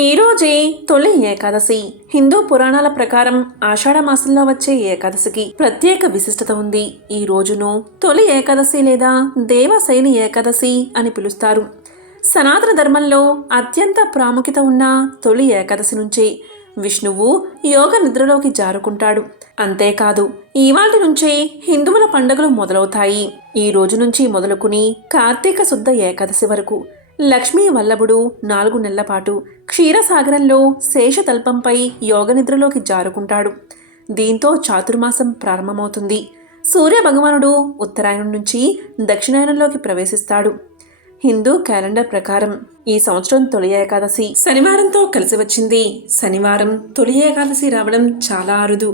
ఈరోజే తొలి ఏకాదశి. హిందూ పురాణాల ప్రకారం ఆషాఢ మాసంలో వచ్చే ఏకాదశికి ప్రత్యేక విశిష్టత ఉంది. ఈ రోజును తొలి ఏకాదశి లేదా దేవశయని ఏకాదశి అని పిలుస్తారు. సనాతన ధర్మంలో అత్యంత ప్రాముఖ్యత ఉన్న తొలి ఏకాదశి నుంచే విష్ణువు యోగ నిద్రలోకి జారుకుంటాడు. అంతేకాదు ఇవాల్టి నుంచే హిందువుల పండుగలు మొదలవుతాయి. ఈ రోజు నుంచి మొదలుకుని కార్తీక శుద్ధ ఏకాదశి వరకు లక్ష్మీ వల్లభుడు 4 నెలల పాటు క్షీరసాగరంలో శేషతల్పంపై యోగనిద్రలోకి జారుకుంటాడు. దీంతో చాతుర్మాసం ప్రారంభమవుతుంది. సూర్య భగవానుడు ఉత్తరాయణం నుంచి దక్షిణాయనంలోకి ప్రవేశిస్తాడు. హిందూ క్యాలెండర్ ప్రకారం ఈ సంవత్సరం తొలి ఏకాదశి శనివారంతో కలిసి వచ్చింది. శనివారం తొలి ఏకాదశి రావడం చాలా అరుదు.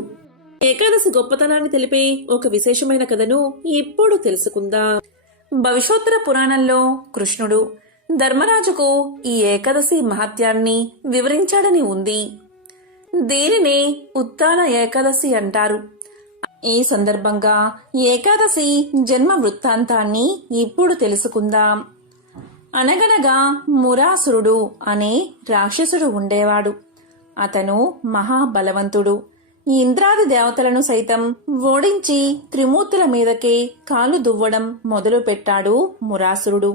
ఏకాదశి గొప్పతనాన్ని తెలిపే ఒక విశేషమైన కథను ఇప్పుడు తెలుసుకుందాం. భవిష్యోత్తర పురాణంలో కృష్ణుడు ధర్మరాజుకు ఈ ఏకాదశి మహత్యాన్ని వివరించాడని ఉంది. దీనినే ఉత్తాన ఏకాదశి అంటారు. ఈ సందర్భంగా ఏకాదశి జన్మ వృత్తాంతాన్ని ఇప్పుడు తెలుసుకుందాం. అనగనగా మురాసురుడు అనే రాక్షసుడు ఉండేవాడు. అతను మహాబలవంతుడు. ఇంద్రాది దేవతలను సైతం ఓడించి త్రిమూర్తుల మీదకే కాలు దువ్వడం మొదలుపెట్టాడు మురాసురుడు.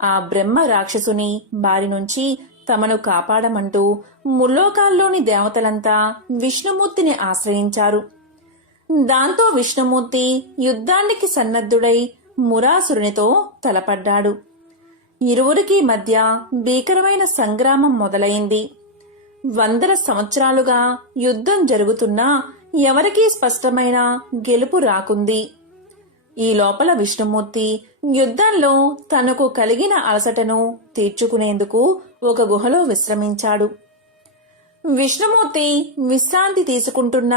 ఆ బ్రహ్మ రాక్షసుని బారి నుంచి తమను కాపాడమంటూ ముల్లోకాల్లోని దేవతలంతా విష్ణుమూర్తిని ఆశ్రయించారు. దాంతో విష్ణుమూర్తి యుద్ధానికి సన్నద్ధుడై మురాసురునితో తలపడ్డాడు. ఇరువురికి మధ్య భీకరమైన సంగ్రామం మొదలైంది. 100 సంవత్సరాలుగా యుద్ధం జరుగుతున్నా ఎవరికీ స్పష్టమైన గెలుపు రాకుంది. ఈ లోపల విష్ణుమూర్తి యుద్ధంలో తనకు కలిగిన అలసటను తీర్చుకునేందుకు ఒక గుహలో విశ్రమించాడు. విష్ణుమూర్తి విశ్రాంతి తీసుకుంటున్న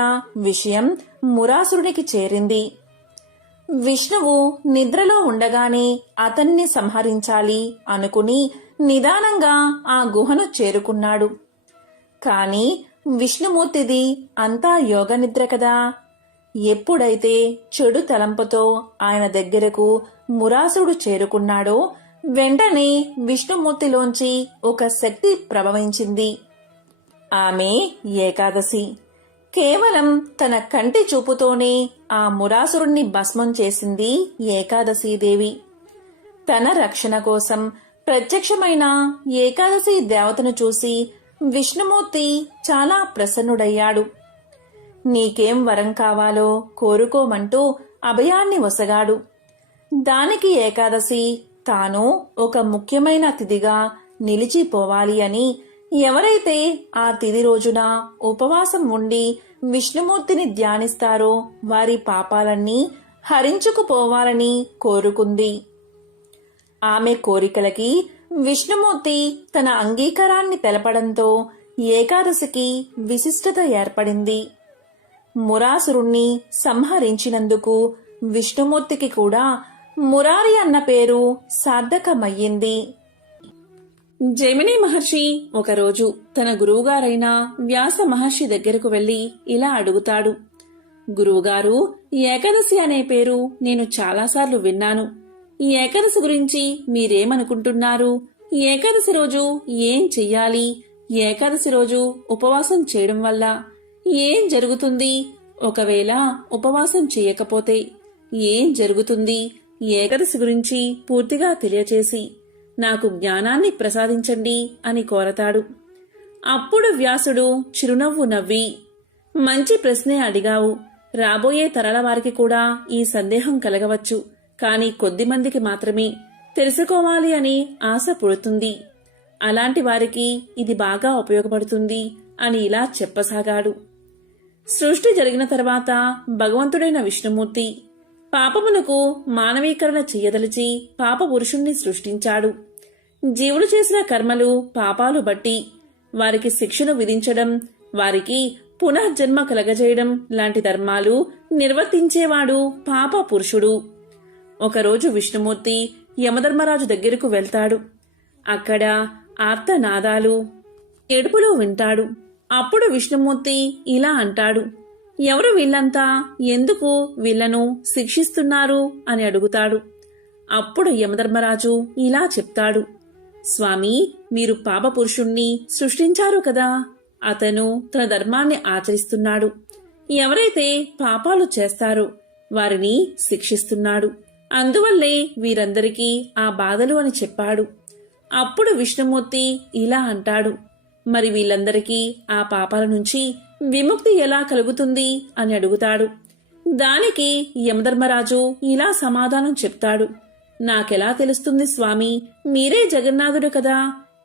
విషయం మురాసురునికి చేరింది. విష్ణువు నిద్రలో ఉండగానే అతన్ని సంహరించాలి అనుకుని నిదానంగా ఆ గుహను చేరుకున్నాడు. కాని విష్ణుమూర్తిది అంతా యోగ నిద్ర కదా. ఎప్పుడైతే చెడు తలంపుతో ఆయన దగ్గరకు మురాసుడు చేరుకున్నాడో వెంటనే విష్ణుమూర్తిలోంచి ఒక శక్తి ప్రభవించింది. ఆమె ఏకాదశి. కేవలం తన కంటి చూపుతోనే ఆ మురాసురుణ్ణి భస్మం చేసింది ఏకాదశీదేవి. తన రక్షణ కోసం ప్రత్యక్షమైన ఏకాదశి దేవతను చూసి విష్ణుమూర్తి చాలా ప్రసన్నుడయ్యాడు. నీకేం వరం కావాలో కోరుకోమంటూ అభయాన్ని వసగాడు. దానికి ఏకాదశి తాను ఒక ముఖ్యమైన తిథిగా నిలిచిపోవాలి అని, ఎవరైతే ఆ తిథి రోజున ఉపవాసం ఉండి విష్ణుమూర్తిని ధ్యానిస్తారో వారి పాపాలన్నీ హరించుకుపోవాలని కోరుకుంది. ఆమె కోరికలకి విష్ణుమూర్తి తన అంగీకారాన్ని తెలపడంతో ఏకాదశికి విశిష్టత ఏర్పడింది. మురాసురుణ్ణి సంహరించినందుకు విష్ణుమూర్తికి కూడా మురారి అన్న పేరు సార్థకమయ్యింది. జైమిని మహర్షి ఒకరోజు తన గురువుగారైన వ్యాస మహర్షి దగ్గరకు వెళ్లి ఇలా అడుగుతాడు. గురువుగారు, ఏకాదశి అనే పేరు నేను చాలాసార్లు విన్నాను. ఈ ఏకాదశి గురించి మీరేమనుకుంటున్నారు? ఏకాదశి రోజు ఏం చెయ్యాలి? ఏకాదశి రోజు ఉపవాసం చేయడం వల్ల ఏం జరుగుతుంది? ఒకవేళ ఉపవాసం చేయకపోతే ఏం జరుగుతుంది? ఏకాదశి గురించి పూర్తిగా తెలియచేసి నాకు జ్ఞానాన్ని ప్రసాదించండి అని కోరతాడు. అప్పుడు వ్యాసుడు చిరునవ్వు నవ్వి, మంచి ప్రశ్నే అడిగావు. రాబోయే తరాల వారికి కూడా ఈ సందేహం కలగవచ్చు. కాని కొద్దిమందికి మాత్రమే తెలుసుకోవాలి అని ఆశ పుడుతుంది. అలాంటి వారికి ఇది బాగా ఉపయోగపడుతుంది అని ఇలా చెప్పసాగాడు. సృష్టి జరిగిన తర్వాత భగవంతుడైన విష్ణుమూర్తి పాపమునకు మానవీకరణ చెయ్యదలిచి పాప పురుషుణ్ణి సృష్టించాడు. జీవులు చేసిన కర్మలు పాపాలు బట్టి వారికి శిక్షను విధించడం, వారికి పునఃజన్మ కలగజేయడం లాంటి ధర్మాలు నిర్వర్తించేవాడు పాప పురుషుడు. ఒకరోజు విష్ణుమూర్తి యమధర్మరాజు దగ్గరకు వెళ్తాడు. అక్కడ ఆర్తనాదాలు, ఏడుపులు వింటాడు. అప్పుడు విష్ణుమూర్తి ఇలా అంటాడు. ఎవరు వీళ్ళంతా? ఎందుకు వీళ్లను శిక్షిస్తున్నారు అని అడుగుతాడు. అప్పుడు యమధర్మరాజు ఇలా చెప్తాడు. స్వామి, మీరు పాపపురుషుణ్ణి సృష్టించారు కదా. అతను తన ధర్మాన్ని ఆచరిస్తున్నాడు. ఎవరైతే పాపాలు చేస్తారో వారిని శిక్షిస్తున్నాడు. అందువల్లే వీరందరికీ ఆ బాధలు అని చెప్పాడు. అప్పుడు విష్ణుమూర్తి ఇలా అంటాడు, మరి వీళ్ళందరికీ ఆ పాపాల నుంచి విముక్తి ఎలా కలుగుతుంది అని అడుగుతాడు. దానికి యమధర్మరాజు ఇలా సమాధానం చెప్తాడు, నాకెలా తెలుస్తుంది స్వామి, మీరే జగన్నాథుడు కదా,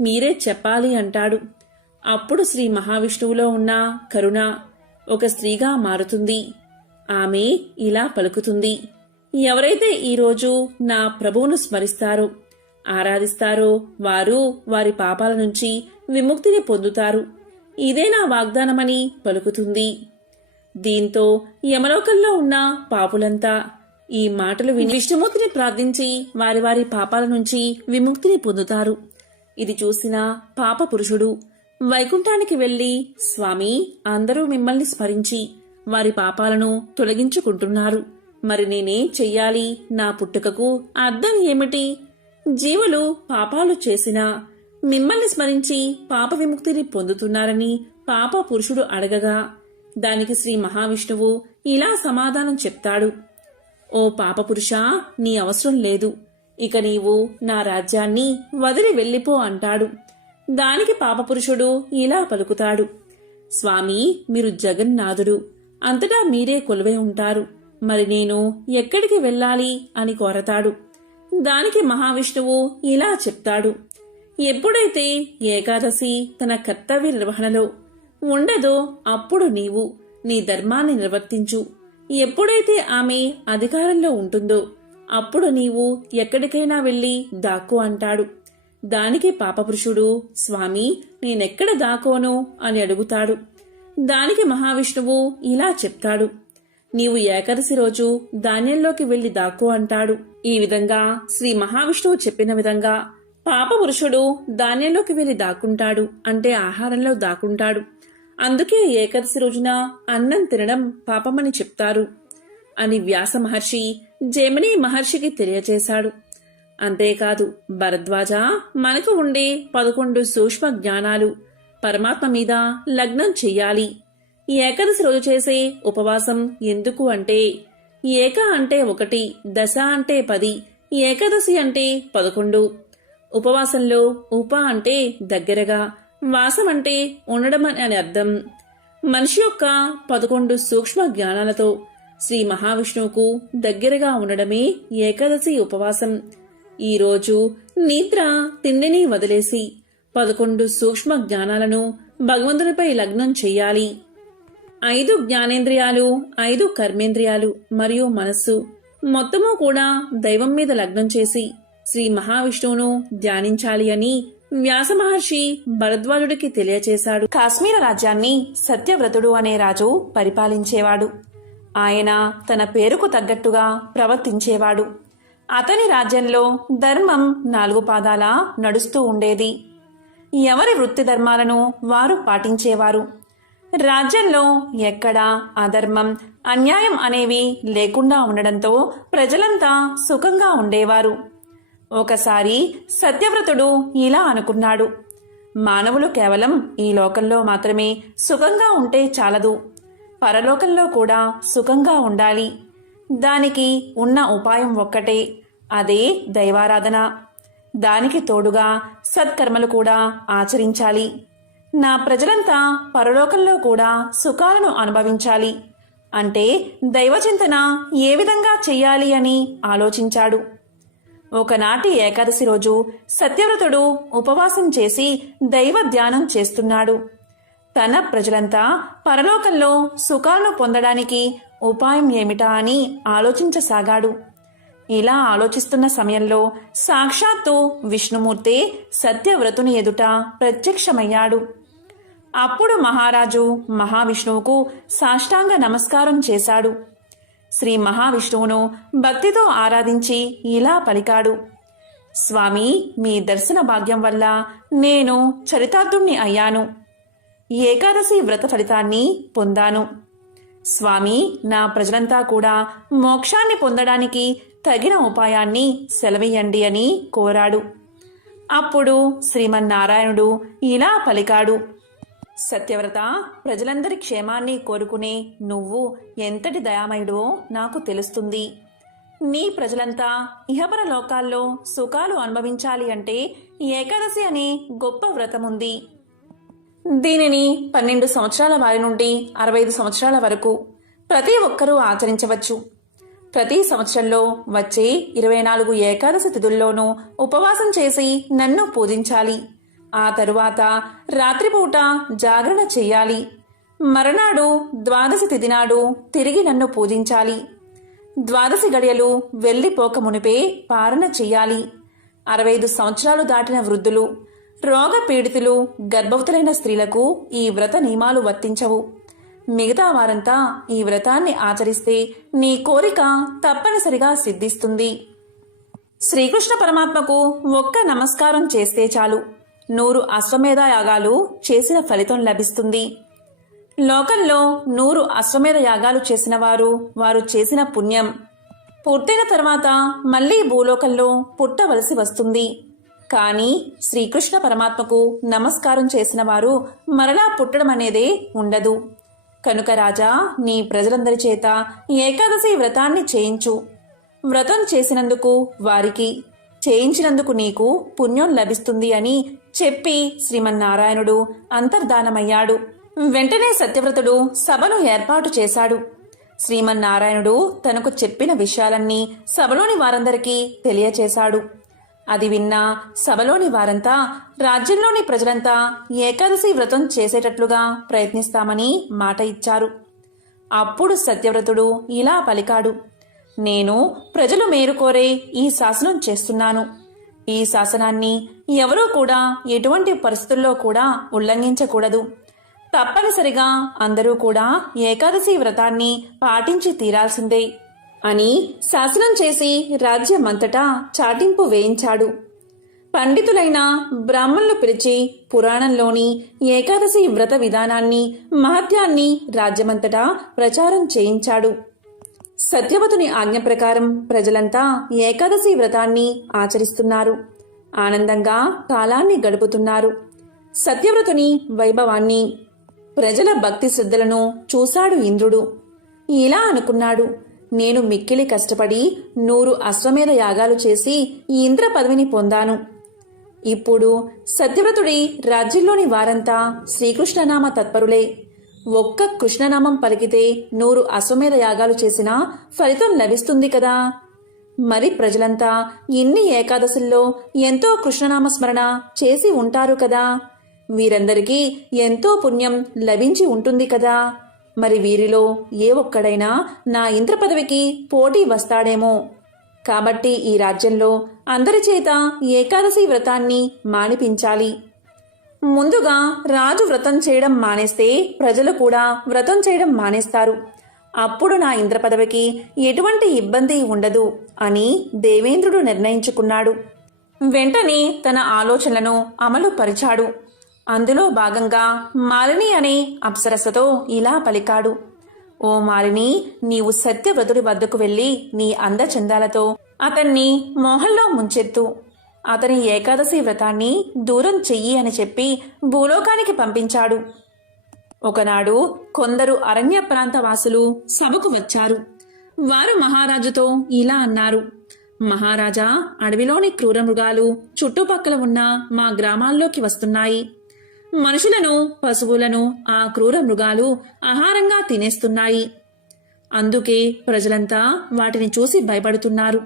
మీరే చెప్పాలి అంటాడు. అప్పుడు శ్రీ మహావిష్ణువులో ఉన్న కరుణ ఒక స్త్రీగా మారుతుంది. ఆమె ఇలా పలుకుతుంది, ఎవరైతే ఈరోజు నా ప్రభువును స్మరిస్తారో, ఆరాధిస్తారో వారు వారి పాపాల నుంచి విముక్తిని పొందుతారు. ఇదే నా వాగ్దానమని పలుకుతుంది. దీంతో యమలోకంలో ఉన్న పాపులంతా ఈ మాటలు విని విష్ణుమూర్తిని ప్రార్థించి వారి వారి పాపాల నుంచి విముక్తిని పొందుతారు. ఇది చూసిన పాప పురుషుడు వైకుంఠానికి వెళ్లి, స్వామి, అందరూ మిమ్మల్ని స్మరించి వారి పాపాలను తొలగించుకుంటున్నారు. మరి నేనేం చెయ్యాలి? నా పుట్టుకకు అర్థం ఏమిటి? జీవులు పాపాలు చేసినా మిమ్మల్ని స్మరించి పాప విముక్తిని పొందుతున్నారని పాప పురుషుడు అడగగా, దానికి శ్రీ మహావిష్ణువు ఇలా సమాధానం చెప్తాడు, ఓ పాపపురుషా, నీ అవసరం లేదు. ఇక నీవు నా రాజ్యాన్ని వదిలి వెళ్ళిపో అంటాడు. దానికి పాపపురుషుడు ఇలా పలుకుతాడు, స్వామి, మీరు జగన్నాథుడు, అంతటా మీరే కొలువై ఉంటారు. మరి నేను ఎక్కడికి వెళ్ళాలి అని కోరతాడు. దానికి మహావిష్ణువు ఇలా చెప్తాడు, ఎప్పుడైతే ఏకాదశి తన కర్తవ్య నిర్వహణలో ఉండదో అప్పుడు నీవు నీ ధర్మాన్ని నిర్వర్తించు. ఎప్పుడైతే ఆమె అధికారంలో ఉంటుందో అప్పుడు నీవు ఎక్కడికైనా వెళ్లి దాక్కు అంటాడు. దానికి పాపపురుషుడు, స్వామి, నేనెక్కడ దాకోను అని అడుగుతాడు. దానికి మహావిష్ణువు ఇలా చెప్తాడు, నీవు ఏకాదశి రోజు ధాన్యంలోకి వెళ్లి దాక్కు అంటాడు. ఈ విధంగా శ్రీ మహావిష్ణువు చెప్పిన విధంగా పాపపురుషుడు ధాన్యంలోకి వెళ్లి దాక్కుంటాడు, అంటే ఆహారంలో దాక్కుంటాడు. అందుకే ఏకాదశి రోజున అన్నం తినడం పాపమని చెప్తారు అని వ్యాస మహర్షి జైమిని మహర్షికి తెలియచేశాడు. అంతేకాదు, భరద్వాజ, మనకు ఉండే 11 సూక్ష్మ జ్ఞానాలు పరమాత్మ మీద లగ్నం చెయ్యాలి. ఏకాదశి రోజు చేసే ఉపవాసం ఎందుకు అంటే, ఏక అంటే 1, దశ అంటే 10, ఏకాదశి అంటే 11. ఉపవాసంలో ఉప అంటే దగ్గరగా, వాసం అంటే ఉండడం అని అర్థం. మనిషి యొక్క 11 సూక్ష్మ జ్ఞానాలతో శ్రీ మహావిష్ణువుకు దగ్గరగా ఉండడమే ఏకాదశి ఉపవాసం. ఈరోజు నిద్ర తిండిని వదిలేసి 11 సూక్ష్మ జ్ఞానాలను భగవంతునిపై లగ్నం చెయ్యాలి. 5 జ్ఞానేంద్రియాలు, 5 కర్మేంద్రియాలు మరియు మనస్సు మొత్తము కూడా దైవం మీద లగ్నం చేసి శ్రీ మహావిష్ణువును ధ్యానించాలి అని వ్యాస మహర్షి భరద్వాజుడికి తెలియచేశాడు. కాశ్మీర రాజ్యాన్ని సత్యవ్రతుడు అనే రాజు పరిపాలించేవాడు. ఆయన తన పేరుకు తగ్గట్టుగా ప్రవర్తించేవాడు. అతని రాజ్యంలో ధర్మం 4 పాదాల నడుస్తూ ఉండేది. ఎవరి వృత్తి ధర్మాలను వారు పాటించేవారు. రాజ్యంలో ఎక్కడా అధర్మం, అన్యాయం అనేవి లేకుండా ఉండడంతో ప్రజలంతా సుఖంగా ఉండేవారు. ఒకసారి సత్యవ్రతుడు ఇలా అనుకున్నాడు, మానవులు కేవలం ఈ లోకంలో మాత్రమే సుఖంగా ఉంటే చాలదు, పరలోకంలో కూడా సుఖంగా ఉండాలి. దానికి ఉన్న ఉపాయం ఒక్కటే, అదే దైవారాధన. దానికి తోడుగా సత్కర్మలు కూడా ఆచరించాలి. నా ప్రజలంతా పరలోకంలో కూడా సుఖాలను అనుభవించాలి అంటే దైవచింతన ఏ విధంగా చెయ్యాలి అని ఆలోచించాడు. ఒకనాటి ఏకాదశి రోజు సత్యవ్రతుడు ఉపవాసం చేసి దైవ ధ్యానం చేస్తున్నాడు. తన ప్రజలంతా పరలోకంలో సుఖాలను పొందడానికి ఉపాయం ఏమిటా అని ఆలోచించసాగాడు. ఇలా ఆలోచిస్తున్న సమయంలో సాక్షాత్తు విష్ణుమూర్తే సత్యవ్రతుని ఎదుట ప్రత్యక్షమయ్యాడు. అప్పుడు మహారాజు మహావిష్ణువుకు సాష్టాంగ నమస్కారం చేశాడు. శ్రీ మహావిష్ణువును భక్తితో ఆరాధించి ఇలా పలికాడు, స్వామి, మీ దర్శన భాగ్యం వల్ల నేను చరితార్థుణ్ణి అయ్యాను. ఏకాదశి వ్రత ఫలితాన్ని పొందాను. స్వామి, నా ప్రజలంతా కూడా మోక్షాన్ని పొందడానికి తగిన ఉపాయాన్ని సెలవీయండి అని కోరాడు. అప్పుడు శ్రీమన్నారాయణుడు ఇలా పలికాడు. సత్యవ్రత, ప్రజలందరి క్షేమాన్ని కోరుకునే నువ్వు ఎంతటి దయామయుడో నాకు తెలుస్తుంది. నీ ప్రజలంతా ఇహపర లోకాల్లో సుఖాలు అనుభవించాలి అంటే ఏకాదశి అనే గొప్ప వ్రతముంది. దీనిని 12 సంవత్సరాల వారి నుండి 65 సంవత్సరాల వరకు ప్రతి ఒక్కరూ ఆచరించవచ్చు. ప్రతి సంవత్సరంలో వచ్చే 24 ఏకాదశి తిథుల్లోనూ ఉపవాసం చేసి నన్ను పూజించాలి. ఆ తరువాత రాత్రిపూట జాగరణ చెయ్యాలి. మరునాడు ద్వాదశి తిథి నాడు తిరిగి నన్ను పూజించాలి. ద్వాదశి గడియలు వెళ్ళిపోక మునిపే పారణ చెయ్యాలి. 65 సంవత్సరాలు దాటిన వృద్ధులు, రోగ పీడితులు, గర్భవతులైన స్త్రీలకు ఈ వ్రత నియమాలు వర్తించవు. మిగతా వారంతా ఈ వ్రతాన్ని ఆచరిస్తే నీ కోరిక తప్పనిసరిగా సిద్ధిస్తుంది. శ్రీకృష్ణ పరమాత్మకు ఒక్క నమస్కారం చేస్తే చాలు 100 అశ్వమేధ యాగాలు చేసిన ఫలితం లభిస్తుంది. లోకంలో 100 అశ్వమేధ యాగాలు చేసిన వారు చేసిన పుణ్యం పూర్తయిన తర్వాత మళ్లీ భూలోకంలో పుట్టవలసి వస్తుంది. కానీ శ్రీకృష్ణ పరమాత్మకు నమస్కారం చేసిన వారు మరలా పుట్టడం అనేదే ఉండదు. కనుక రాజా, నీ ప్రజలందరి చేత ఏకాదశి వ్రతాన్ని చేయించు. వ్రతం చేసినందుకు వారికి, చేయించినందుకు నీకు పుణ్యం లభిస్తుంది అని చెప్పి శ్రీమన్నారాయణుడు అంతర్ధానమయ్యాడు. వెంటనే సత్యవ్రతుడు సభను ఏర్పాటు చేశాడు. శ్రీమన్నారాయణుడు తనకు చెప్పిన విషయాలన్నీ సభలోని వారందరికీ తెలియచేశాడు. అది విన్న సభలోని వారంతా రాజ్యంలోని ప్రజలంతా ఏకాదశి వ్రతం చేసేటట్లుగా ప్రయత్నిస్తామని మాట ఇచ్చారు. అప్పుడు సత్యవ్రతుడు ఇలా పలికాడు. నేను ప్రజలు మేలుకోరే ఈ శాసనం చేస్తున్నాను. ఈ శాసనాన్ని ఎవరూ కూడా ఎటువంటి పరిస్థితుల్లో కూడా ఉల్లంఘించకూడదు. తప్పనిసరిగా అందరూ కూడా ఏకాదశి వ్రతాన్ని పాటించి తీరాల్సిందే అని శాసనం చేసి రాజ్యమంతటా చాటింపు వేయించాడు. పండితులైన బ్రాహ్మణులు పిలిచి పురాణంలోని ఏకాదశి వ్రత విధానాన్ని, మహత్యాన్ని రాజ్యమంతటా ప్రచారం చేయించాడు. సత్యవతుని ఆజ్ఞ ప్రకారం ప్రజలంతా ఏకాదశి వ్రతాన్ని ఆచరిస్తున్నారు. ఆనందంగా కాలాన్ని గడుపుతున్నారు. సత్యవ్రతుని వైభవాన్ని, ప్రజల భక్తి శ్రద్ధలను చూశాడు ఇంద్రుడు. ఇలా అనుకున్నాడు, నేను మిక్కిలి కష్టపడి 100 అశ్వమేధ యాగాలు చేసి ఈ ఇంద్ర పదవిని పొందాను. ఇప్పుడు సత్యవ్రతుడి రాజ్యంలోని వారంతా శ్రీకృష్ణనామ తత్పరులే. ఒక్క కృష్ణనామం పలికితే 100 అశ్వమేధ యాగాలు చేసినా ఫలితం లభిస్తుంది కదా. మరి ప్రజలంతా ఇన్ని ఏకాదశుల్లో ఎంతో కృష్ణనామ స్మరణ చేసి ఉంటారు కదా. వీరందరికీ ఎంతో పుణ్యం లభించి ఉంటుంది కదా. మరి వీరిలో ఏ ఒక్కడైనా నా ఇంద్ర పదవికి పోటీ వస్తాడేమో. కాబట్టి ఈ రాజ్యంలో అందరి చేత ఏకాదశి వ్రతాన్ని మానిపించాలి. ముందుగా రాజు వ్రతం చేయడం మానేస్తే ప్రజలు కూడా వ్రతం చేయడం మానేస్తారు. అప్పుడు నా ఇంద్ర పదవికి ఎటువంటి ఇబ్బంది ఉండదు అని దేవేంద్రుడు నిర్ణయించుకున్నాడు. వెంటనే తన ఆలోచనలను అమలు పరిచాడు. అందులో భాగంగా మాలిని అనే అప్సరసతో ఇలా పలికాడు. ఓ మాలిని, నీవు సత్యవ్రతుడి వద్దకు వెళ్లి నీ అందచందాలతో అతన్ని మోహంలో ముంచెత్తు. అతని ఏకాదశి వ్రతాన్ని దూరం చెయ్యి అని చెప్పి భూలోకానికి పంపించాడు. ఒకనాడు కొందరు అరణ్య ప్రాంతవాసులు సభకు వచ్చారు. వారు మహారాజుతో ఇలా అన్నారు. మహారాజా, అడవిలోని క్రూర మృగాలు చుట్టుపక్కల ఉన్న మా గ్రామాల్లోకి వస్తున్నాయి. మనుషులను, పశువులను ఆ క్రూర మృగాలు ఆహారంగా తినేస్తున్నాయి. అందుకే ప్రజలంతా వాటిని చూసి భయపడుతున్నారు.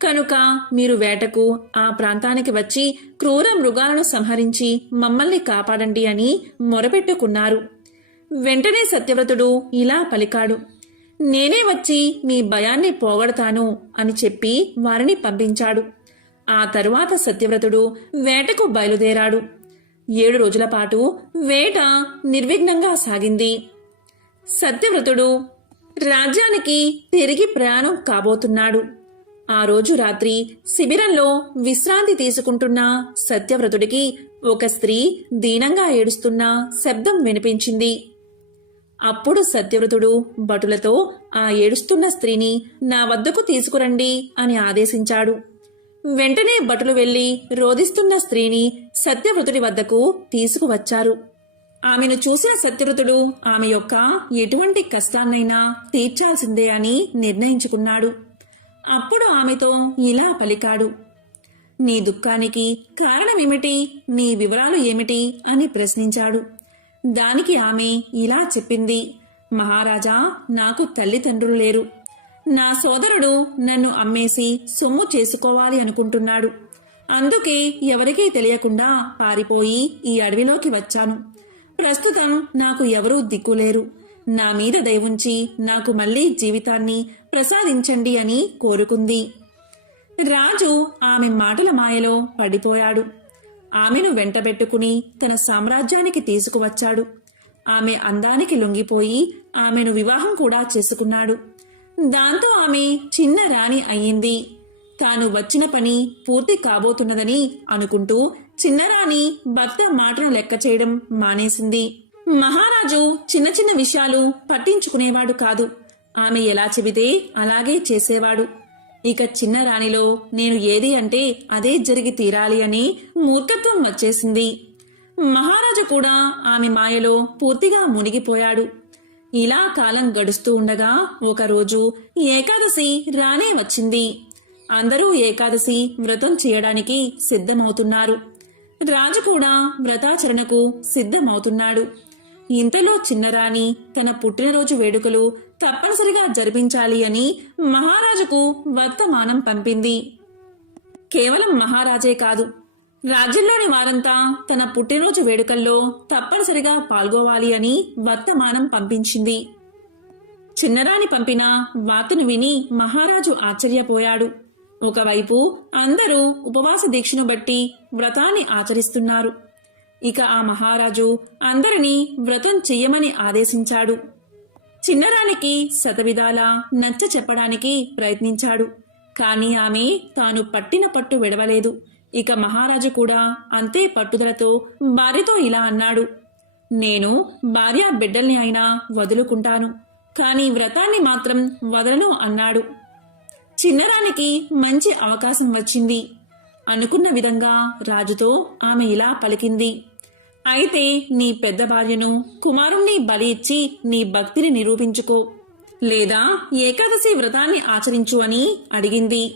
కనుక మీరు వేటకు ఆ ప్రాంతానికి వచ్చి క్రూర మృగాలను సంహరించి మమ్మల్ని కాపాడండి అని మొరపెట్టుకున్నారు. వెంటనే సత్యవ్రతుడు ఇలా పలికాడు. నేనే వచ్చి మీ భయాన్ని పోగొడతాను అని చెప్పి వారిని పంపించాడు. ఆ తరువాత సత్యవ్రతుడు వేటకు బయలుదేరాడు. 7 రోజుల పాటు వేట నిర్విఘ్నంగా సాగింది. సత్యవ్రతుడు రాజ్యానికి తిరిగి ప్రయాణం కాబోతున్నాడు. ఆ రోజు రాత్రి శిబిరంలో విశ్రాంతి తీసుకుంటున్న సత్యవ్రతుడికి ఒక స్త్రీ దీనంగా ఏడుస్తున్న శబ్దం వినిపించింది. అప్పుడు సత్యవ్రతుడు భటులతో ఆ ఏడుస్తున్న స్త్రీని నా వద్దకు తీసుకురండి అని ఆదేశించాడు. వెంటనే భటులు వెళ్లి రోదిస్తున్న స్త్రీని సత్యవ్రతుడి వద్దకు తీసుకువచ్చారు. ఆమెను చూసిన సత్యవ్రతుడు ఆమె యొక్క ఎటువంటి కష్టాన్నైనా తీర్చాల్సిందే అని నిర్ణయించుకున్నాడు. అప్పుడు ఆమెతో ఇలా పలికాడు. నీ దుఃఖానికి కారణమేమిటి? నీ వివరాలు ఏమిటి? అని ప్రశ్నించాడు. దానికి ఆమె ఇలా చెప్పింది. మహారాజా, నాకు తల్లిదండ్రులు లేరు. నా సోదరుడు నన్ను అమ్మేసి సొమ్ము చేసుకోవాలి అనుకుంటున్నాడు. అందుకే ఎవరికీ తెలియకుండా పారిపోయి ఈ అడవిలోకి వచ్చాను. ప్రస్తుతం నాకు ఎవరూ దిక్కులేరు. నా మీద దయవుంచి నాకు మళ్లీ జీవితాన్ని ప్రసాదించండి అని కోరుకుంది. రాజు ఆమె మాటల మాయలో పడిపోయాడు. ఆమెను వెంటబెట్టుకుని తన సామ్రాజ్యానికి తీసుకువచ్చాడు. ఆమె అందానికి లొంగిపోయి ఆమెను వివాహం కూడా చేసుకున్నాడు. దాంతో ఆమె చిన్న రాణి అయ్యింది. తాను వచ్చిన పని పూర్తి కాబోతున్నదని అనుకుంటూ చిన్నరాణి భర్త మాటను లెక్క చేయడం మానేసింది. మహారాజు చిన్న చిన్న విషయాలు పట్టించుకునేవాడు కాదు. ఆమె ఎలా చెబితే అలాగే చేసేవాడు. ఇక చిన్న రాణిలో నేను ఏది అంటే అదే జరిగి తీరాలి అని మూర్ఖత్వం వచ్చేసింది. మహారాజు కూడా ఆమె మాయలో పూర్తిగా మునిగిపోయాడు. ఇలా కాలం గడుస్తూ ఉండగా ఒకరోజు ఏకాదశి రానే వచ్చింది. అందరూ ఏకాదశి వ్రతం చేయడానికి సిద్ధమవుతున్నారు. రాజు కూడా వ్రతాచరణకు సిద్ధమవుతున్నాడు. ఇంతలో చిన్నరాణి తన పుట్టినరోజు వేడుకలు తప్పనిసరిగా జరిపించాలి అని మహారాజుకు వర్తమానం పంపింది. కేవలం మహారాజే కాదు, రాజ్యంలోని వారంతా తన పుట్టినరోజు వేడుకల్లో తప్పనిసరిగా పాల్గొవాలి అని వర్తమానం పంపించింది. చిన్నరాణి పంపిన వార్తను విని మహారాజు ఆశ్చర్యపోయాడు. ఒకవైపు అందరూ ఉపవాస దీక్షను బట్టి వ్రతాన్ని ఆచరిస్తున్నారు. ఇక ఆ మహారాజు అందరినీ వ్రతం చెయ్యమని ఆదేశించాడు. చిన్నరానికి శతవిధాలా నచ్చ చెప్పడానికి ప్రయత్నించాడు. కాని ఆమె తాను పట్టిన పట్టు విడవలేదు. ఇక మహారాజు కూడా అంతే పట్టుదలతో భార్యతో ఇలా అన్నాడు. నేను భార్య బిడ్డల్ని అయినా వదులుకుంటాను, కాని వ్రతాన్ని మాత్రం వదలను అన్నాడు. చిన్నరానికి మంచి అవకాశం వచ్చింది. అనుకున్న విధంగా రాజుతో ఆమె ఇలా పలికింది. అయితే నీ పెద్ద భార్యను కుమారుణ్ణి బలి ఇచ్చి నీ భక్తిని నిరూపించుకో, లేదా ఏకాదశి వ్రతాన్ని ఆచరించు అని అడిగింది.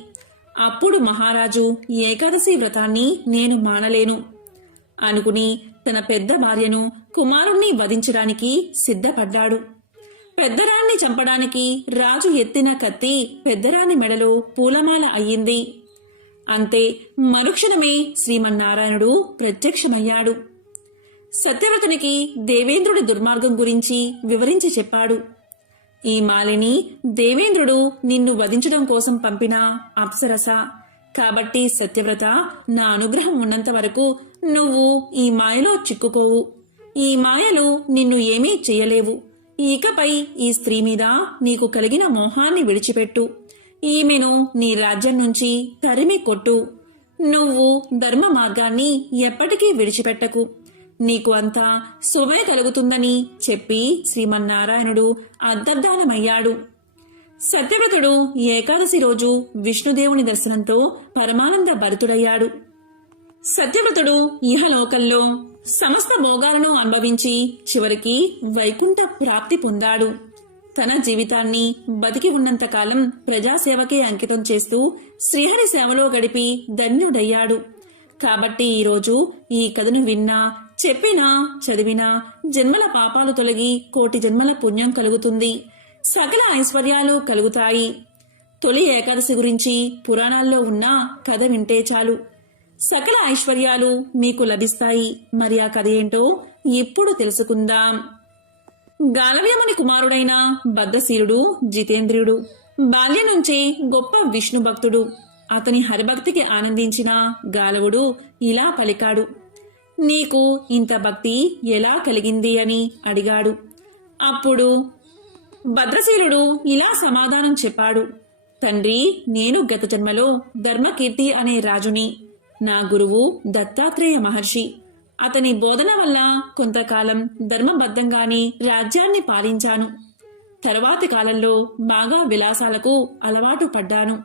అప్పుడు మహారాజు ఏకాదశి వ్రతాన్ని నేను మానలేను అనుకుని తన పెద్ద భార్యను కుమారుణ్ణి వధించడానికి సిద్ధపడ్డాడు. పెద్దరాణ్ణి చంపడానికి రాజు ఎత్తిన కత్తి పెద్దరాణి మెడలో పూలమాల అయ్యింది. అంతే, మరుక్షణమే శ్రీమన్నారాయణుడు ప్రత్యక్షమయ్యాడు. సత్యవ్రతునికి దేవేంద్రుడి దుర్మార్గం గురించి వివరించి చెప్పాడు. ఈ మాలిని దేవేంద్రుడు నిన్ను వధించడం కోసం పంపిన అప్సరస. కాబట్టి సత్యవ్రత, నా అనుగ్రహం ఉన్నంత వరకు నువ్వు ఈ మాయలో చిక్కుకోవు. ఈ మాయలు నిన్ను ఏమీ చెయ్యలేవు. ఇకపై ఈ స్త్రీ మీద నీకు కలిగిన మోహాన్ని విడిచిపెట్టు. ఈమెను నీ రాజ్యం నుంచి తరిమి కొట్టు. నువ్వు ధర్మ మార్గాన్ని ఎప్పటికీ విడిచిపెట్టకు. నీకు అంతా శుభమే కలుగుతుందని చెప్పి శ్రీమన్నారాయణుడు అంతర్ధానమయ్యాడు. సత్యవ్రతుడు ఏకాదశి రోజు విష్ణుదేవుని దర్శనంతో పరమానంద భరితుడయ్యాడు. సత్యవ్రతుడు ఇహలోకంలో సమస్త భోగాలను అనుభవించి చివరికి వైకుంఠ ప్రాప్తి పొందాడు. తన జీవితాన్ని బతికి ఉన్నంతకాలం ప్రజాసేవకే అంకితం చేస్తూ శ్రీహరి సేవలో గడిపి ధన్యుడయ్యాడు. కాబట్టి ఈరోజు ఈ కథను విన్నా, చెప్పినా, చదివినా జన్మల పాపాలు తొలగి కోటి జన్మల పుణ్యం కలుగుతుంది. సకల ఐశ్వర్యాలు కలుగుతాయి. తొలి ఏకాదశి గురించి పురాణాల్లో ఉన్న కథ వింటే చాలు, సకల ఐశ్వర్యాలు మీకు లభిస్తాయి. మరి ఆ కథ ఏంటో ఇప్పుడు తెలుసుకుందాం. గాలవ్యముని కుమారుడైన బద్ధశీలుడు జితేంద్రియుడు బాల్యం నుంచే గొప్ప విష్ణు భక్తుడు. అతని హరిభక్తికి ఆనందించిన గాలవుడు ఇలా పలికాడు. నీకు ఇంత భక్తి ఎలా కలిగింది అని అడిగాడు. అప్పుడు భద్రశీలుడు ఇలా సమాధానం చెప్పాడు. తండ్రి, నేను గత జన్మలో ధర్మకీర్తి అనే రాజుని. నా గురువు దత్తాత్రేయ మహర్షి. అతని బోధన వల్ల కొంతకాలం ధర్మబద్ధంగానే రాజ్యాన్ని పాలించాను. తరువాతి కాలంలో బాగా విలాసాలకు అలవాటు పడ్డాను.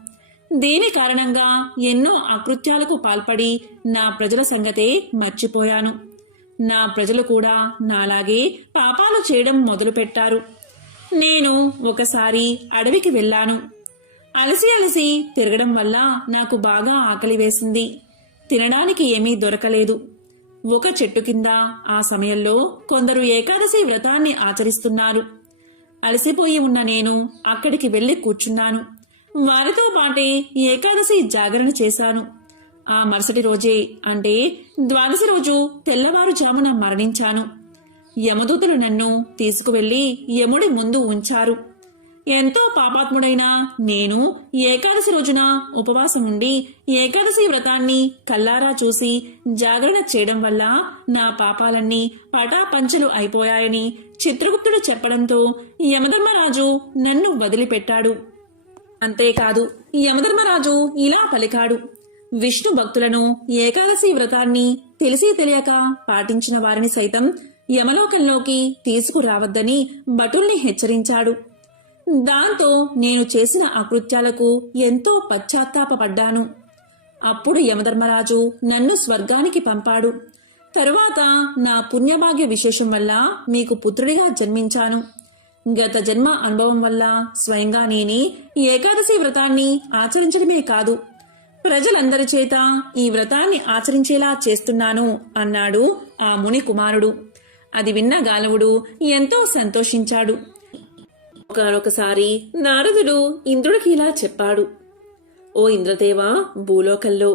దీని కారణంగా ఎన్నో అకృత్యాలకు పాల్పడి నా ప్రజల సంగతే మర్చిపోయాను. నా ప్రజలు కూడా నాలాగే పాపాలు చేయడం మొదలుపెట్టారు. నేను ఒకసారి అడవికి వెళ్ళాను. అలసి అలసి తిరగడం వల్ల నాకు బాగా ఆకలి వేసింది. తినడానికి ఏమీ దొరకలేదు. ఒక చెట్టు కింద ఆ సమయంలో కొందరు ఏకాదశి వ్రతాన్ని ఆచరిస్తున్నారు. అలసిపోయి ఉన్న నేను అక్కడికి వెళ్లి కూర్చున్నాను. వారితో పాటే ఏకాదశి జాగరణ చేశాను. ఆ మరుసటి రోజే అంటే ద్వాదశి రోజు తెల్లవారుజామున మరణించాను. యమదూతలు నన్ను తీసుకువెళ్లి యముడి ముందు ఉంచారు. ఎంతో పాపాత్ముడైన నేను ఏకాదశి రోజున ఉపవాసం ఉండి ఏకాదశి వ్రతాన్ని కల్లారా చూసి జాగరణ చేయడం వల్ల నా పాపాలన్నీ పటాపంచలు అయిపోయాయని చిత్రగుప్తుడు చెప్పడంతో యమధర్మరాజు నన్ను వదిలిపెట్టాడు. అంతేకాదు యమధర్మరాజు ఇలా పలికాడు: విష్ణు భక్తులను ఏకాదశి వ్రతాన్ని తెలిసి తెలియక పాటించిన వారిని సైతం యమలోకంలోకి తీసుకురావద్దని భటుల్ని హెచ్చరించాడు. దాంతో నేను చేసిన అకృత్యాలకు ఎంతో పశ్చాత్తాపపడ్డాను. అప్పుడు యమధర్మరాజు నన్ను స్వర్గానికి పంపాడు. తరువాత నా పుణ్యభాగ్య విశేషం వల్ల మీకు పుత్రుడిగా జన్మించాను. గత జన్మ అనుభవం వల్ల స్వయంగా నేనే ఏకాదశి వ్రతాన్ని ఆచరించడమే కాదు, ప్రజలందరి చేత ఈ వ్రతాన్ని ఆచరించేలా చేస్తున్నాను అన్నాడు ఆ ముని కుమారుడు. అది విన్న గాలవుడు ఎంతో సంతోషించాడు. ఒకసారి నారదుడు ఇంద్రుడికి ఇలా చెప్పాడు: ఓ ఇంద్రదేవా, భూలోకంలో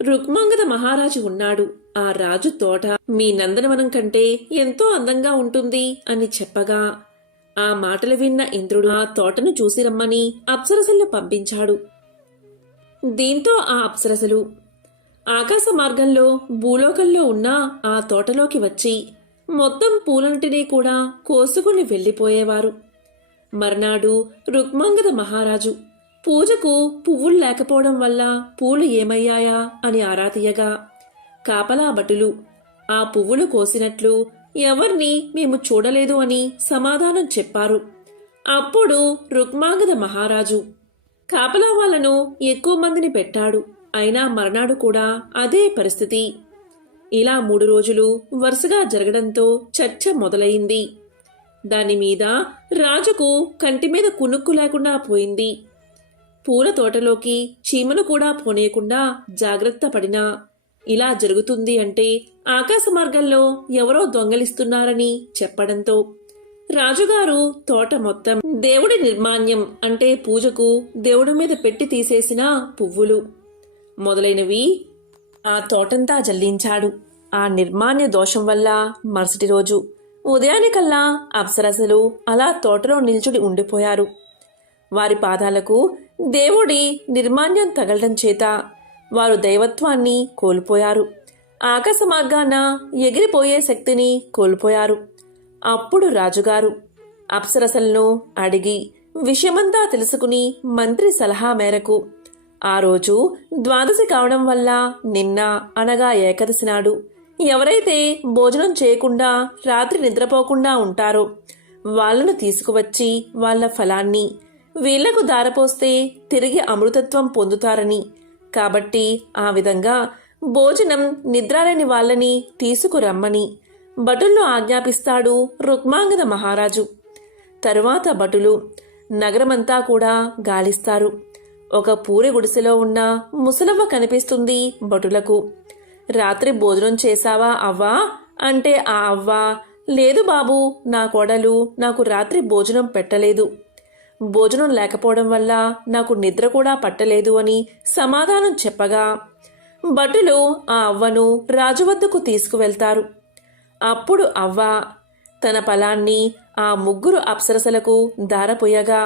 రుక్మాంగద మహారాజు ఉన్నాడు. ఆ రాజు తోట మీ నందనవనం కంటే ఎంతో అందంగా ఉంటుంది అని చెప్పగా, ఆ మాటలు విన్న ఇంద్రుడు ఆ తోటను చూసి రమ్మని అప్సరసలను పంపించాడు. దీంతో ఆ అప్సరసలు ఆకాశ మార్గంలో భూలోకంలో ఉన్న ఆ తోటలోకి వచ్చి మొత్తం పూలంటినీ కూడా కోసుకుని వెళ్లిపోయేవారు. మర్నాడు రుక్మాంగద మహారాజు పూజకు పువ్వులు లేకపోవడం వల్ల పూలు ఏమయ్యాయా అని ఆరా తీయగా, కాపలా భటులు ఆ పువ్వులు కోసినట్లు ఎవర్ని మేము చూడలేదు అని సమాధానం చెప్పారు. అప్పుడు రుక్మాంగద మహారాజు కాపలా వాళ్లను ఎక్కువ మందిని పెట్టాడు. అయినా మర్నాడు కూడా అదే పరిస్థితి. ఇలా 3 రోజులు వరుసగా జరగడంతో చర్చ మొదలైంది. దానిమీద రాజుకు కంటిమీద కునుక్కు లేకుండా పోయింది. పూల తోటలోకి చీమను కూడా పోనీయకుండా జాగ్రత్త పడినా ఇలా జరుగుతుంది అంటే ఆకాశ మార్గంలో ఎవరో దొంగలిస్తున్నారని చెప్పడంతో రాజుగారు తోట మొత్తం దేవుడి నిర్మాణ్యం అంటే పూజకు దేవుడి మీద పెట్టి తీసేసిన పువ్వులు మొదలైనవి ఆ తోటంతా జల్లించాడు. ఆ నిర్మాణ్య దోషం వల్ల మరుసటి రోజు ఉదయానికల్లా అప్సరసలు అలా తోటలో నిల్చుడి ఉండిపోయారు. వారి పాదాలకు దేవుడి నిర్మాణ్యం తగలడం చేత వారు దైవత్వాన్ని కోల్పోయారు. ఆకాశ మార్గాన ఎగిరిపోయే శక్తిని కోల్పోయారు. అప్పుడు రాజుగారు అప్సరసలను అడిగి విషయమంతా తెలుసుకుని మంత్రి సలహా మేరకు ఆ రోజు ద్వాదశి కావడం వల్ల నిన్న అనగా ఏకాదశి నాడు ఎవరైతే భోజనం చేయకుండా రాత్రి నిద్రపోకుండా ఉంటారో వాళ్లను తీసుకువచ్చి వాళ్ల ఫలాన్ని వీళ్లకు దారపోస్తే తిరిగి అమృతత్వం పొందుతారని, కాబట్టి ఆ విధంగా భోజనం నిద్రలేని వాళ్ళని తీసుకురమ్మని భటుల్లో ఆజ్ఞాపిస్తాడు రుక్మాంగద మహారాజు. తరువాత భటులు నగరమంతా కూడా గాలిస్తారు. ఒక పూరి గుడిసెలో ఉన్న ముసలవ్వ కనిపిస్తుంది భటులకు. రాత్రి భోజనం చేశావా అవ్వా అంటే ఆ అవ్వ, లేదు బాబు, నా కోడలు నాకు రాత్రి భోజనం పెట్టలేదు, భోజనం లేకపోవడం వల్ల నాకు నిద్ర కూడా పట్టలేదు అని సమాధానం చెప్పగా భటులు ఆ అవ్వను రాజు వద్దకు తీసుకువెళ్తారు. అప్పుడు అవ్వ తన ఫలాన్ని ఆ 3 అప్సరసలకు దారపోయగా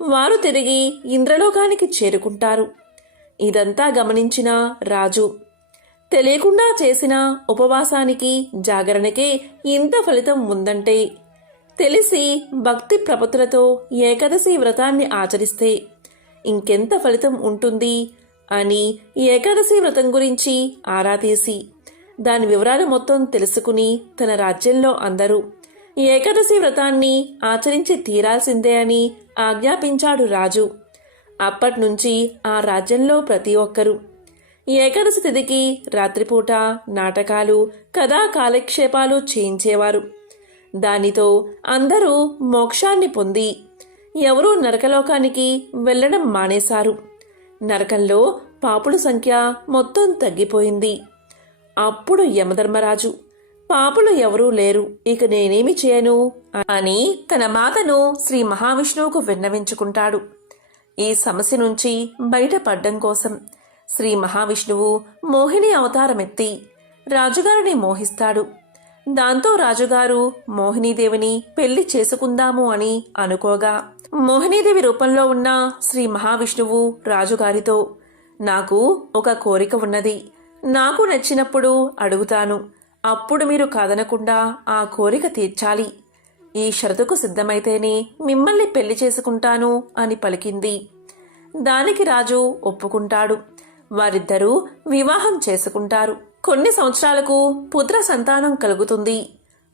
వారు తిరిగి ఇంద్రలోకానికి చేరుకుంటారు. ఇదంతా గమనించిన రాజు తెలియకుండా చేసిన ఉపవాసానికి జాగరణకే ఇంత ఫలితం ఉందంటే తెలిసి భక్తి ప్రపత్తులతో ఏకాదశి వ్రతాన్ని ఆచరిస్తే ఇంకెంత ఫలితం ఉంటుంది అని ఏకాదశి వ్రతం గురించి ఆరా తీసి దాని వివరాలు మొత్తం తెలుసుకుని తన రాజ్యంలో అందరూ ఏకాదశి వ్రతాన్ని ఆచరించి తీరాల్సిందే అని ఆజ్ఞాపించాడు రాజు. అప్పట్నుంచి ఆ రాజ్యంలో ప్రతి ఒక్కరూ ఏకాదశి తిథికి రాత్రిపూట నాటకాలు, కథా కాలక్షేపాలు చేయించేవారు. దానితో అందరూ మోక్షాన్ని పొంది ఎవరూ నరకలోకానికి వెళ్ళడం మానేశారు. నరకంలో పాపుల సంఖ్య మొత్తం తగ్గిపోయింది. అప్పుడు యమధర్మరాజు, పాపులు ఎవరూ లేరు, ఇక నేనేమి చేయను అని తన మాతను శ్రీ మహావిష్ణువుకు విన్నవించుకుంటాడు. ఈ సమస్య నుంచి బయటపడ్డం కోసం శ్రీ మహావిష్ణువు మోహిని అవతారమెత్తి రాజుగారిని మోహిస్తాడు. దాంతో రాజుగారు మోహినీదేవిని పెళ్లి చేసుకుందాము అని అనుకోగా మోహినీదేవి రూపంలో ఉన్న శ్రీ మహావిష్ణువు రాజుగారితో, నాకు ఒక కోరిక ఉన్నది, నాకు నచ్చినప్పుడు అడుగుతాను, అప్పుడు మీరు కాదనకుండా ఆ కోరిక తీర్చాలి. ఈ షరతుకు సిద్ధమైతేనే మిమ్మల్ని పెళ్లి చేసుకుంటాను అని పలికింది. దానికి రాజు ఒప్పుకుంటాడు. వారిద్దరూ వివాహం చేసుకుంటారు. కొన్ని సంవత్సరాలకు పుత్ర సంతానం కలుగుతుంది.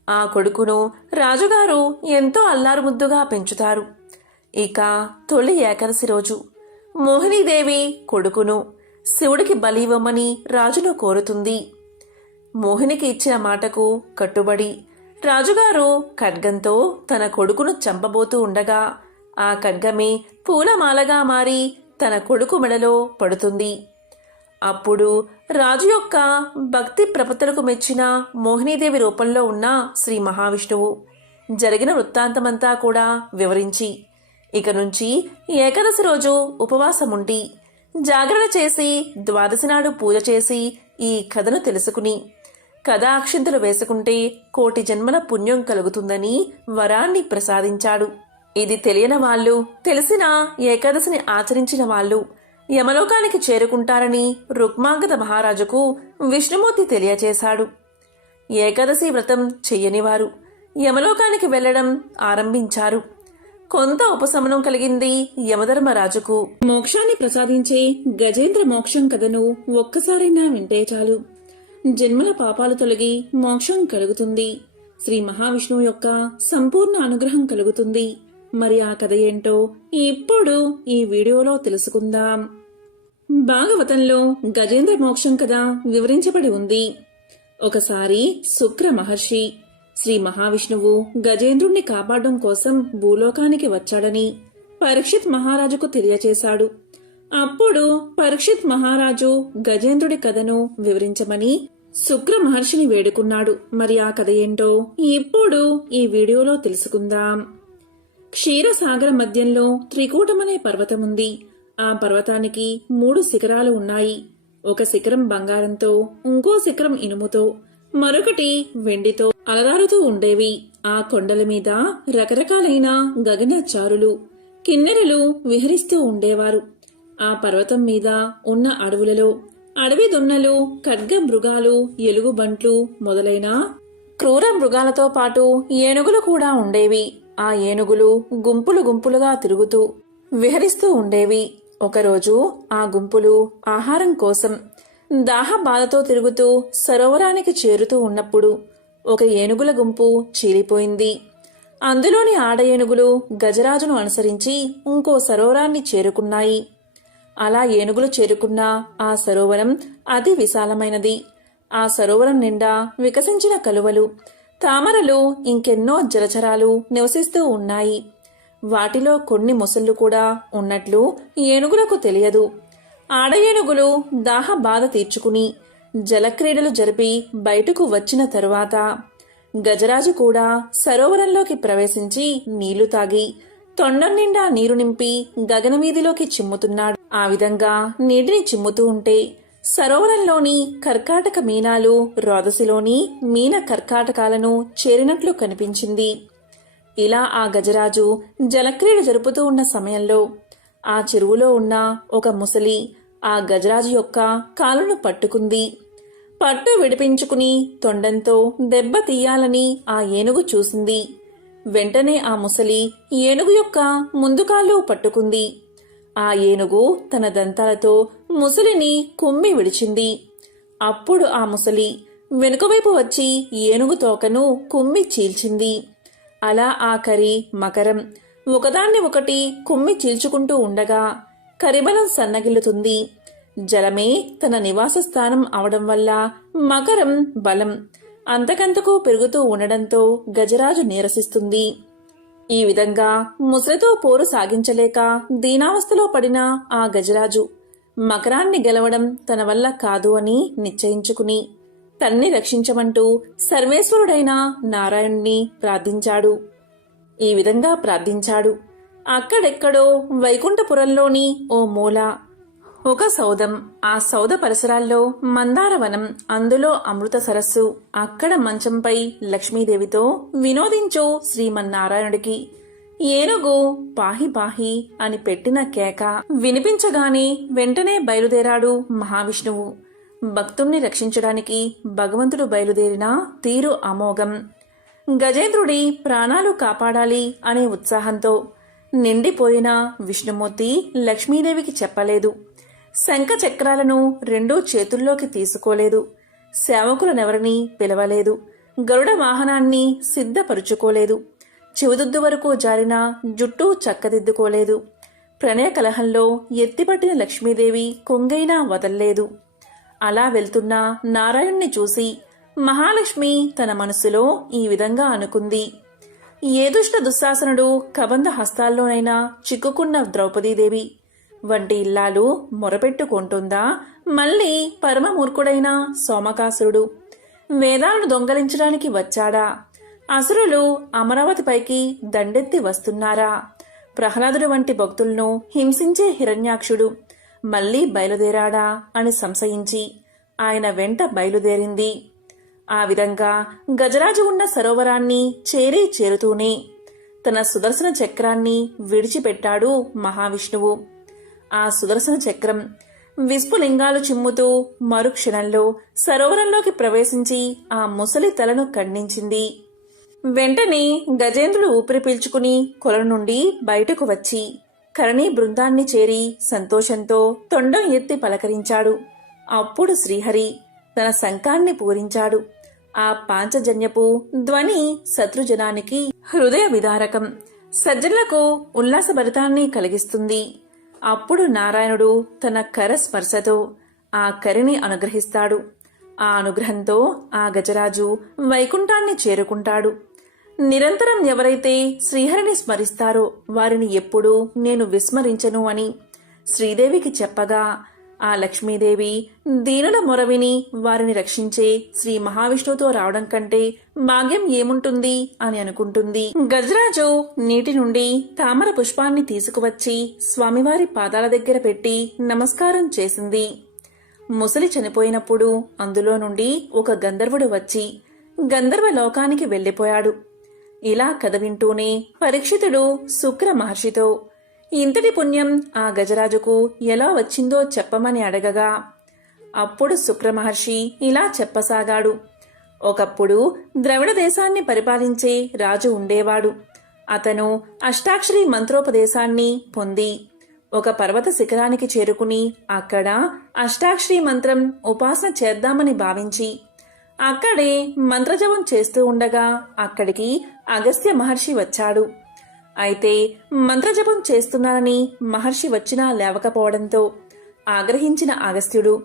ఆ కొడుకును రాజుగారు ఎంతో అల్లారుముద్దుగా పెంచుతారు. ఇక తొలి ఏకాదశి రోజు మోహినీదేవి కొడుకును శివుడికి బలి ఇవ్వమని రాజును కోరుతుంది. మోహినికి ఇచ్చిన మాటకు కట్టుబడి రాజుగారు ఖడ్గంతో తన కొడుకును చంపబోతూ ఉండగా ఆ ఖడ్గమే పూలమాలగా మారి తన కొడుకు మెడలో పడుతుంది. అప్పుడు రాజు యొక్క భక్తి ప్రపత్తులకు మెచ్చిన మోహినీదేవి రూపంలో ఉన్న శ్రీ మహావిష్ణువు జరిగిన వృత్తాంతమంతా కూడా వివరించి, ఇక నుంచి ఏకాదశి రోజు ఉపవాసముండి జాగరణ చేసి ద్వాదశి నాడు పూజ చేసి ఈ కథను తెలుసుకుని కథా అక్షింతలు వేసుకుంటే కోటి జన్మల పుణ్యం కలుగుతుందని వరాన్ని ప్రసాదించాడు. ఇది తెలియని వాళ్ళు, తెలిసిన ఏకాదశిని ఆచరించిన వాళ్ళు యమలోకానికి చేరుకుంటారని రుక్మాంగద మహారాజుకు విష్ణుమూర్తి తెలియచేశాడు. ఏకాదశి వ్రతం చెయ్యనివారు యమలోకానికి వెళ్లడం ఆరంభించారు. కొంత ఉపశమనం కలిగింది యమధర్మరాజుకు. మోక్షాన్ని ప్రసాదించే గజేంద్ర మోక్షం కథను ఒక్కసారైనా వింటే చాలు, జన్మల పాపాలు తొలగి మోక్షం కలుగుతుంది. శ్రీ మహావిష్ణువు యొక్క సంపూర్ణ అనుగ్రహం కలుగుతుంది. మరి ఆ కథ ఏంటో ఇప్పుడు ఈ వీడియోలో తెలుసుకుందాం. భాగవతంలో గజేంద్ర మోక్షం కథ వివరించబడి ఉంది. ఒకసారి శుక్ర మహర్షి శ్రీ మహావిష్ణువు గజేంద్రుణ్ణి కాపాడడం కోసం భూలోకానికి వచ్చాడని పరీక్షిత్ మహారాజుకు తెలియచేశాడు. అప్పుడు పరీక్షిత్ మహారాజు గజేంద్రుడి కథను వివరించమని శుక్ర మహర్షిని వేడుకున్నాడు. మరి ఆ కథ ఏంటో ఇప్పుడు ఈ వీడియోలో తెలుసుకుందాం. క్షీరసాగర మధ్యంలో త్రికూటమనే పర్వతముంది. ఆ పర్వతానికి 3 శిఖరాలు ఉన్నాయి. ఒక శిఖరం బంగారంతో, ఇంకో శిఖరం ఇనుముతో, మరొకటి వెండితో అలరారుతూ ఉండేవి. ఆ కొండల మీద రకరకాలైన గగనచారులు, కిన్నెరలు విహరిస్తూ ఉండేవారు. ఆ పర్వతం మీద ఉన్న అడవులలో అడవి దున్నలు, ఖడ్గ మృగాలు, ఎలుగుబంట్లు మొదలైన క్రూర మృగాలతో పాటు ఏనుగులు కూడా ఉండేవి. ఆ ఏనుగులు గుంపులు గుంపులుగా తిరుగుతూ విహరిస్తూ ఉండేవి. ఒకరోజు ఆ గుంపులు ఆహారం కోసం దాహ బాధతో తిరుగుతూ సరోవరానికి చేరుతూ ఉన్నప్పుడు ఒక ఏనుగుల గుంపు చీలిపోయింది. అందులోని ఆడ ఏనుగులు గజరాజును అనుసరించి ఇంకో సరోవరాన్ని చేరుకున్నాయి. అలా ఏనుగులు చేరుకున్న ఆ సరోవరం అతి విశాలమైనది. ఆ సరోవరం నిండా వికసించిన కలువలు, తామరలు, ఇంకెన్నో జలచరాలు నివసిస్తూ ఉన్నాయి. వాటిలో కొన్ని మొసళ్ళు కూడా ఉన్నట్లు ఏనుగులకు తెలియదు. ఆడ ఏనుగులు దాహ బాధ తీర్చుకుని జలక్రీడలు జరిపి బయటకు వచ్చిన తరువాత గజరాజు కూడా సరోవరంలోకి ప్రవేశించి నీళ్లు తాగి తొండం నిండా నీరు నింపి గగనవీధిలోకి చిమ్ముతున్నాడు. ఆ విధంగా నీటిని చిమ్ముతూ ఉంటే సరోవరంలోని కర్కాటక మీనాలు రోదసిలోని మీన కర్కాటకాలను చేరినట్లు కనిపించింది. ఇలా ఆ గజరాజు జలక్రీడ జరుపుతూ ఉన్న సమయంలో ఆ చెరువులో ఉన్న ఒక ముసలి ఆ గజరాజు యొక్క కాలును పట్టుకుంది. పట్టు విడిపించుకుని తొండంతో దెబ్బ తీయాలని ఆ ఏనుగు చూసింది. వెంటనే ఆ ముసలి ఏనుగు యొక్క ముందు కాళ్ళు పట్టుకుంది. ఆ ఏనుగు తన దంతాలతో ముసలిని కుమ్మి విడిచింది. అప్పుడు ఆ ముసలి వెనుకవైపు వచ్చి ఏనుగు తోకను కుమ్మి చీల్చింది. అలా ఆఖరి మకరం ఒకదాన్ని ఒకటి కుమ్మి చీల్చుకుంటూ ఉండగా కరిబలం సన్నగిల్లుతుంది. జలమే తన నివాస స్థానం అవడం వల్ల మకరం బలం అంతకంతకు పెరుగుతూ ఉండడంతో గజరాజు నీరసిస్తుంది. ఈ విధంగా ముసలితో పోరు సాగించలేక దీనావస్థలో పడిన ఆ గజరాజు మకరాన్ని గెలవడం తన వల్ల కాదు అని నిశ్చయించుకుని తన్ని రక్షించమంటూ సర్వేశ్వరుడైన నారాయణుణ్ణి ప్రార్థించాడు. ఈ విధంగా ప్రార్థించాడు. అక్కడెక్కడో వైకుంఠపురంలోని ఓ మూల ఒక సౌధం. ఆ సౌధ పరిసరాల్లో మందారవనం, అందులో అమృత సరస్సు. అక్కడ మంచంపై లక్ష్మీదేవితో వినోదించు శ్రీమన్నారాయణుడికి ఏనుగు పాహి పాహి అని పెట్టిన కేక వినిపించగానే వెంటనే బయలుదేరాడు మహావిష్ణువు. భక్తుణ్ణి రక్షించడానికి భగవంతుడు బయలుదేరిన తీరు అమోఘం. గజేంద్రుడి ప్రాణాలు కాపాడాలి అనే ఉత్సాహంతో నిండిపోయిన విష్ణుమూర్తి లక్ష్మీదేవికి చెప్పలేదు. శంఖ చక్రాలను రెండూ చేతుల్లోకి తీసుకోలేదు. సేవకులనెవరినీ పిలవలేదు. గరుడ వాహనాన్ని సిద్ధపరుచుకోలేదు. చివదుద్దు వరకు జారిన జుట్టు చక్కదిద్దుకోలేదు. ప్రణయ కలహంలో ఎత్తిపట్టిన లక్ష్మీదేవి కొంగైనా వదల్లేదు. అలా వెళ్తున్న నారాయణ్ణి చూసి మహాలక్ష్మి తన మనసులో ఈ విధంగా అనుకుంది. ఏ దుష్ట దుశ్శాసనుడు కబంధ హస్తాల్లోనైనా చిక్కుకున్న ద్రౌపదీదేవి వంటి ఇల్లాలు మొరపెట్టుకుంటుందా? మళ్ళీ పరమమూర్ఖుడైన సోమకాసురుడు వేదాలను దొంగలించడానికి వచ్చాడా? అసురులు అమరావతిపైకి దండెత్తి వస్తున్నారా? ప్రహ్లాదుడు వంటి భక్తులను హింసించే హిరణ్యాక్షుడు మళ్లీ బయలుదేరాడా అని సంశయించి ఆయన వెంట బయలుదేరింది. ఆ విధంగా గజరాజు ఉన్న సరోవరాన్ని చేరుతూనే తన సుదర్శన చక్రాన్ని విడిచిపెట్టాడు మహావిష్ణువు. ఆ సుదర్శన చక్రం విస్ఫులింగాలు చిమ్ముతూ మరుక్షణంలో సరోవరంలోకి ప్రవేశించి ఆ ముసలి తలను ఖండించింది. వెంటనే గజేంద్రుడు ఊపిరి పీల్చుకుని కొల నుండి బయటకు వచ్చి కరణీ బృందాన్ని చేరి సంతోషంతో తొండం ఎత్తి పలకరించాడు. అప్పుడు శ్రీహరి తన శంఖాన్ని పూరించాడు. ఆ పాంచజన్యపు ధ్వని శత్రుజనానికి హృదయ విదారకం, సజ్జనులకు ఉల్లాసభరితాన్ని కలిగిస్తుంది. అప్పుడు నారాయణుడు తన కర స్పర్శతో ఆ కరిని అనుగ్రహిస్తాడు. ఆ అనుగ్రహంతో ఆ గజరాజు వైకుంఠాన్ని చేరుకుంటాడు. నిరంతరం ఎవరైతే శ్రీహరిని స్మరిస్తారో వారిని ఎప్పుడూ నేను విస్మరించను అని శ్రీదేవికి చెప్పగా ఆ లక్ష్మీదేవి దీనుల మొరవిని వారిని రక్షించే శ్రీ మహావిష్ణువుతో రావడం కంటే భాగ్యం ఏముంటుంది అని అనుకుంటుంది. గజరాజు నీటి నుండి తామర పుష్పాన్ని తీసుకువచ్చి స్వామివారి పాదాల దగ్గర పెట్టి నమస్కారం చేసింది. ముసలి చనిపోయినప్పుడు అందులో నుండి ఒక గంధర్వుడు వచ్చి గంధర్వ లోకానికి వెళ్లిపోయాడు. ఇలా కథ వింటూనే పరీక్షితుడు శుక్ర మహర్షితో ఇంతటి పుణ్యం ఆ గజరాజుకు ఎలా వచ్చిందో చెప్పమని అడగగా అప్పుడు శుక్ర మహర్షి ఇలా చెప్పసాగాడు. ఒకప్పుడు ద్రవిడ దేశాన్ని పరిపాలించే రాజు ఉండేవాడు. అతను అష్టాక్షరి మంత్రోపదేశాన్ని పొంది ఒక పర్వత శిఖరానికి చేరుకుని అక్కడ అష్టాక్షరి మంత్రం ఉపాసన చేద్దామని భావించి అక్కడే మంత్రజపం చేస్తూ ఉండగా అక్కడికి అగస్త్య మహర్షి వచ్చాడు. అయితే మంత్రజపం చేస్తున్నానని మహర్షి వచ్చినా లేవకపోవడంతో ఆగ్రహించిన అగస్త్యుడు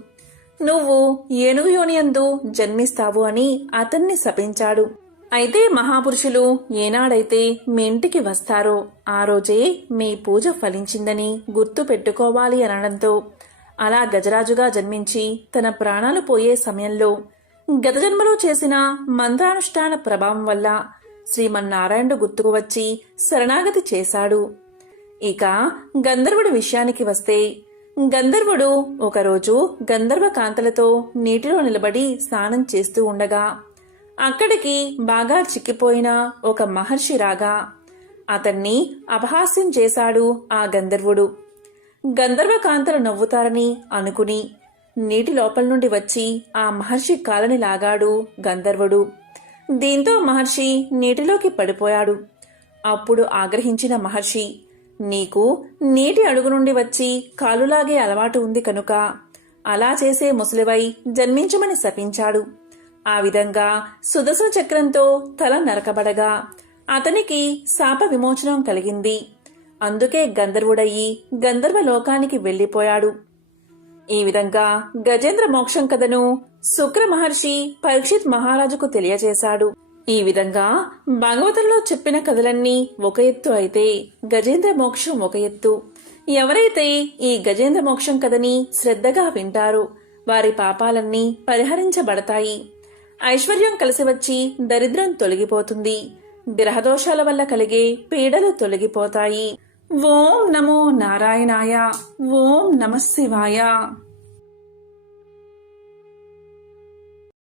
నువ్వు ఏనుగు యోనియందు జన్మిస్తావు అని అతన్ని శపించాడు. అయితే మహాపురుషులు ఏనాడైతే మీ ఇంటికి వస్తారో ఆ రోజే మీ పూజ ఫలించిందని గుర్తు పెట్టుకోవాలి అనడంతో అలా గజరాజుగా జన్మించి తన ప్రాణాలు పోయే సమయంలో గత జన్మలో చేసిన మంత్రానుష్ఠాన ప్రభావం వల్ల శ్రీమన్నారాయణుడు గుర్తుకు వచ్చి శరణాగతి చేశాడు. ఇక గంధర్వుడి విషయానికి వస్తే గంధర్వుడు ఒకరోజు గంధర్వ కాంతలతో నీటిలో నిలబడి స్నానం చేస్తూ ఉండగా అక్కడికి బాగా చిక్కిపోయిన ఒక మహర్షి రాగా అతన్ని అపహాస్యం చేశాడు ఆ గంధర్వుడు. గంధర్వ కాంతలు నవ్వుతారని అనుకుని నీటి లోపల నుండి వచ్చి ఆ మహర్షి కాలని లాగాడు గంధర్వుడు. దీంతో మహర్షి నీటిలోకి పడిపోయాడు. అప్పుడు ఆగ్రహించిన మహర్షి నీకు నీటి అడుగు నుండి వచ్చి కాలులాగే అలవాటు ఉంది కనుక అలా చేసే ముసలివై జన్మించమని శపించాడు. ఆ విధంగా సుదర్శన చక్రంతో తల నరకబడగా అతనికి శాప విమోచనం కలిగింది. అందుకే గంధర్వుడయ్యి గంధర్వ లోకానికి వెళ్ళిపోయాడు. ఈ విధంగా గజేంద్ర మోక్షం కథను శుక్ర మహర్షి పరీక్షిత్ మహారాజుకు తెలియజేశాడు. ఈ విధంగా భాగవతంలో చెప్పిన కథలన్నీ ఒక ఎత్తు అయితే గజేంద్ర మోక్షం ఒక ఎత్తు. ఎవరైతే ఈ గజేంద్ర మోక్షం కథని శ్రద్ధగా వింటారో వారి పాపాలన్నీ పరిహరించబడతాయి. ఐశ్వర్యం కలిసి వచ్చి దరిద్రం తొలగిపోతుంది. గ్రహదోషాల వల్ల కలిగే పీడలు తొలగిపోతాయి. ఓం నమో నారాయణాయ. ఓం నమః శివాయ.